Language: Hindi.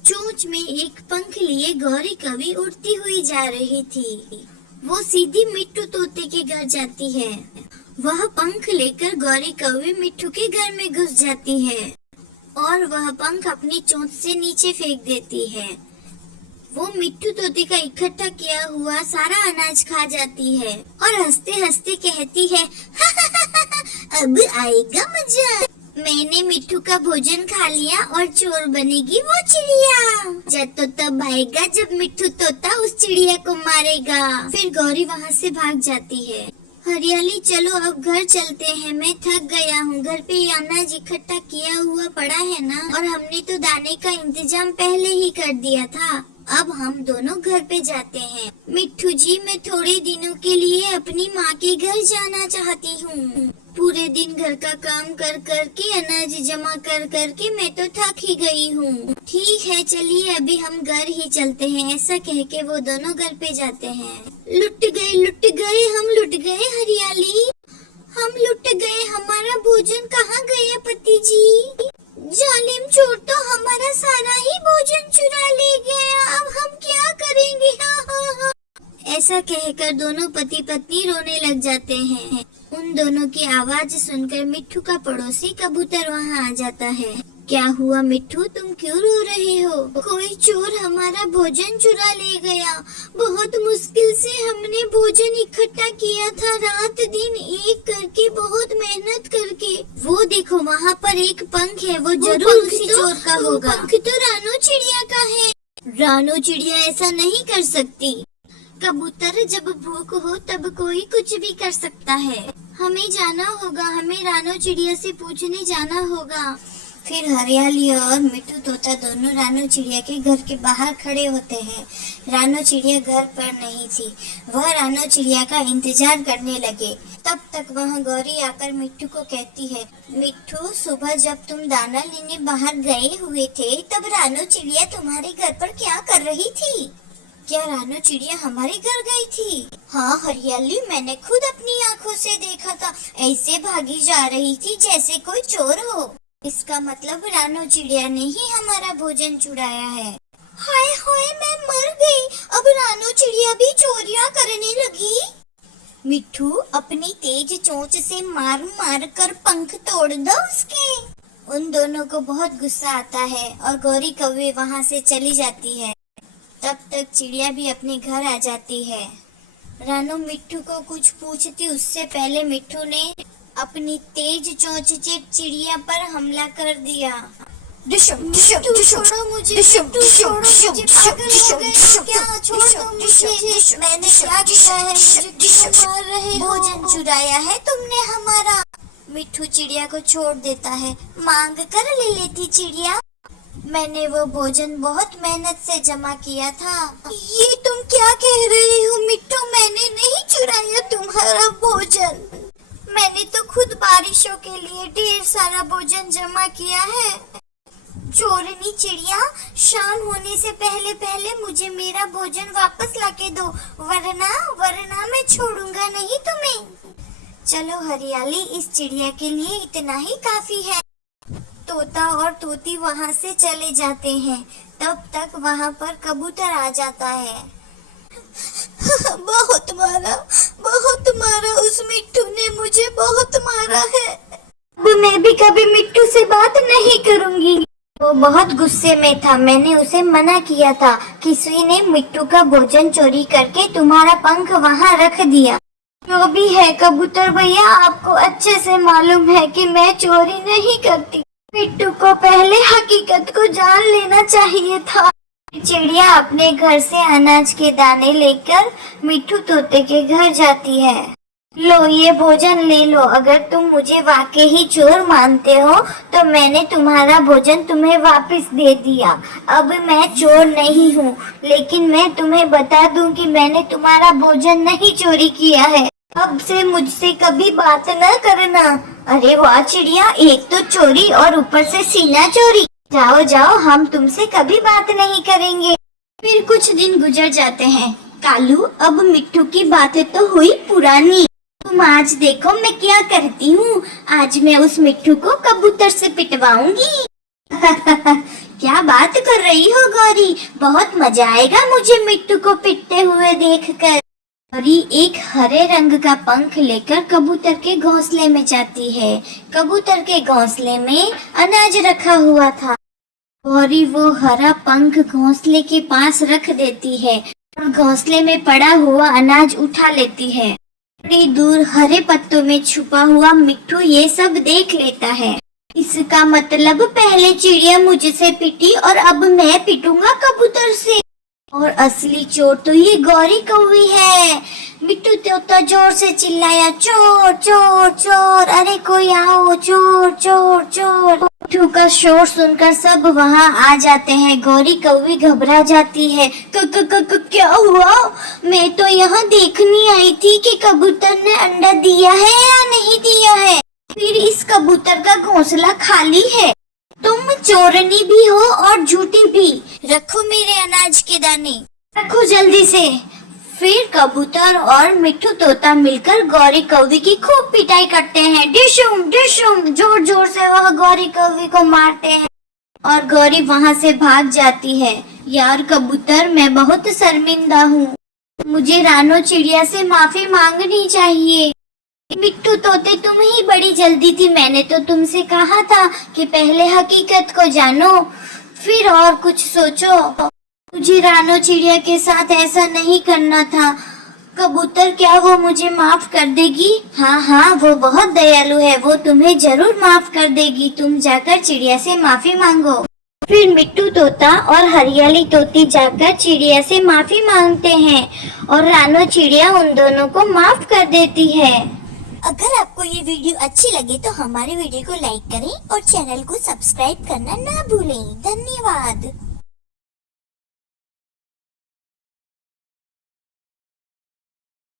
चोंच में एक पंख लिए गौरी कवि उड़ती हुई जा रही थी। वो सीधी मिट्ठू तोते के घर जाती है। वह पंख लेकर गौरी कौवी मिट्ठू के घर में घुस जाती है और वह पंख अपनी चोंच से नीचे फेंक देती है। वो मिट्ठू तोते का इकट्ठा किया हुआ सारा अनाज खा जाती है और हंसते हंसते कहती है, अब आएगा मजा। मैंने मिट्ठू का भोजन खा लिया और चोर बनेगी वो चिड़िया। जब तो तब आएगा जब मिट्ठू तोता उस चिड़िया को मारेगा। फिर गौरी वहाँ से भाग जाती है। हरियाली, चलो अब घर चलते हैं, मैं थक गया हूँ। घर पे अनाज इकट्ठा किया हुआ पड़ा है ना, और हमने तो दाने का इंतजाम पहले ही कर दिया था। अब हम दोनों घर पे जाते हैं। मिट्ठू जी, मैं थोड़े दिनों के लिए अपनी माँ के घर जाना चाहती हूँ। पूरे दिन घर का काम कर कर के, अनाज जमा कर कर के मैं तो थक ही गई हूँ। ठीक है, चलिए अभी हम घर ही चलते हैं। ऐसा कह के वो दोनों घर पे जाते हैं। लुट गए, हम लुट गए हरियाली, हम लुट गए। हमारा भोजन कहाँ गया पति जी? जालिम चोर तो हमारा सारा ही भोजन चुरा ले गया। अब हम क्या करेंगे? हाँ हाँ हाँ। ऐसा कहकर दोनों पति पत्नी रोने लग जाते हैं। उन दोनों की आवाज सुनकर मिट्ठू का पड़ोसी कबूतर वहाँ आ जाता है। क्या हुआ मिट्ठू, तुम क्यों रो रहे हो? कोई चोर हमारा भोजन चुरा ले गया। बहुत मुश्किल से हमने भोजन इकट्ठा किया था, रात दिन एक करके, बहुत मेहनत करके। वो देखो वहाँ पर एक पंख है, वो जरूर उसी चोर का होगा। पंख तो रानो चिड़िया का है। रानो चिड़िया ऐसा नहीं कर सकती। कबूतर, जब भूख हो तब कोई कुछ भी कर सकता है। हमें जाना होगा, हमें रानो चिड़िया से पूछने जाना होगा। फिर हरियाली और मिट्ठू तोता दोनों रानो चिड़िया के घर के बाहर खड़े होते हैं। रानो चिड़िया घर पर नहीं थी। वह रानो चिड़िया का इंतजार करने लगे। तब तक वहाँ गौरी आकर मिट्ठू को कहती है, मिट्ठू, सुबह जब तुम दाना लेने बाहर गए हुए थे तब रानो चिड़िया तुम्हारे घर पर क्या कर रही थी? क्या रानो चिड़िया हमारे घर गई थी? हाँ हरियाली, मैंने खुद अपनी आँखों से देखा था। ऐसे भागी जा रही थी जैसे कोई चोर हो। इसका मतलब रानो चिड़िया ने ही हमारा भोजन चुराया है। हाय हाय, मैं मर गई। अब रानो चिड़िया भी चोरियां करने लगी। मिट्ठू, अपनी तेज चोंच से मार मार कर पंख तोड़ दो उसके। उन दोनों को बहुत गुस्सा आता है और गौरी कौवी वहाँ से चली जाती है। तब तक चिड़िया भी अपने घर आ जाती है। रानो मिट्ठू को कुछ पूछती उससे पहले मिट्ठू ने अपनी तेज चोंच से चिड़िया पर हमला कर दिया। छोड़ो मुझे, मैंने क्या किया है? मुझे क्यों मार रहे हो? भोजन चुराया है तुमने हमारा। मिट्ठू चिड़िया को छोड़ देता है। मांग कर ले लेती चिड़िया, मैंने वो भोजन बहुत मेहनत से जमा किया था। ये तुम क्या कह रहे हो मिट्ठू? मैंने नहीं चुराया तुम्हारा भोजन। मैंने तो खुद बारिशों के लिए ढेर सारा भोजन जमा किया है। चोरनी चिड़िया, शाम होने से पहले पहले मुझे मेरा भोजन वापस लाके दो, वरना मैं छोड़ूंगा नहीं तुम्हें। चलो हरियाली, इस चिड़िया के लिए इतना ही काफी है। तोता और तोती वहाँ से चले जाते हैं। तब तक वहाँ पर कबूतर आ जाता है। बहुत मारा, उस मिट्ठू ने मुझे बहुत मारा है। अब मैं भी कभी मिट्ठू से बात नहीं करूँगी। वो बहुत गुस्से में था। मैंने उसे मना किया था। किसी ने मिट्ठू का भोजन चोरी करके तुम्हारा पंख वहाँ रख दिया। जो भी है कबूतर भैया, आपको अच्छे से मालूम है कि मैं चोरी नहीं करती। मिट्ठू को पहले हकीकत को जान लेना चाहिए था। चिड़िया अपने घर से अनाज के दाने लेकर मिट्ठू तोते के घर जाती है। लो, ये भोजन ले लो। अगर तुम मुझे वाकई ही चोर मानते हो तो मैंने तुम्हारा भोजन तुम्हें वापस दे दिया। अब मैं चोर नहीं हूँ, लेकिन मैं तुम्हें बता दूं कि मैंने तुम्हारा भोजन नहीं चोरी किया है। अब से मुझसे कभी बात न करना। अरे वाह चिड़िया, एक तो चोरी और ऊपर से सीना चोरी। जाओ जाओ, हम तुमसे कभी बात नहीं करेंगे। फिर कुछ दिन गुजर जाते हैं। कालू, अब मिट्ठू की बातें तो हुई पुरानी। तुम आज देखो मैं क्या करती हूँ। आज मैं उस मिट्ठू को कबूतर से पिटवाऊंगी। क्या बात कर रही हो गौरी, बहुत मजा आएगा मुझे मिट्टू को पिटते हुए देखकर। गौरी एक हरे रंग का पंख लेकर कबूतर के घोंसले में जाती है। कबूतर के घोंसले में अनाज रखा हुआ था। गौरी वो हरा पंख घोंसले के पास रख देती है और घोंसले में पड़ा हुआ अनाज उठा लेती है। थोड़ी दूर हरे पत्तों में छुपा हुआ मिट्टू ये सब देख लेता है। इसका मतलब पहले चिड़िया मुझसे पिटी और अब मैं पिटूंगा कबूतर से, और असली चोर तो ये गौरी कौवी है। मिट्टू तोता जोर से चिल्लाया, चोर चोर चोर, अरे कोई आओ, चोर चोर चोर। मिट्टू का शोर सुनकर सब वहाँ आ जाते हैं। गौरी कौवी घबरा जाती है। क्या हुआ? मैं तो यहाँ देखने आई थी कि कबूतर ने अंडा दिया है या नहीं दिया है, फिर इस कबूतर का घोंसला खाली है। तुम चोरनी भी हो और झूठी भी। रखो मेरे अनाज के दाने, रखो जल्दी से। फिर कबूतर और मिट्टू तोता मिलकर गौरी कौवी की खूब पिटाई करते हैं। डिशुम डिशुम, जोर जोर से वह गौरी कौवी को मारते हैं और गौरी वहाँ से भाग जाती है। यार कबूतर, मैं बहुत शर्मिंदा हूँ, मुझे रानो चिड़िया से माफी मांगनी चाहिए। मिट्टू तोते, तुम ही बड़ी जल्दी थी। मैंने तो तुमसे कहा था कि पहले हकीकत को जानो, फिर और कुछ सोचो। मुझे रानो चिड़िया के साथ ऐसा नहीं करना था। कबूतर, क्या वो मुझे माफ कर देगी? हाँ हाँ, वो बहुत दयालु है, वो तुम्हें जरूर माफ कर देगी। तुम जाकर चिड़िया से माफी मांगो। फिर मिट्टू तोता और हरियाली तोती जाकर चिड़िया से माफी मांगते हैं और रानो चिड़िया उन दोनों को माफ कर देती है। अगर आपको ये वीडियो अच्छी लगे तो हमारे वीडियो को लाइक करें और चैनल को सब्सक्राइब करना ना भूलें। धन्यवाद।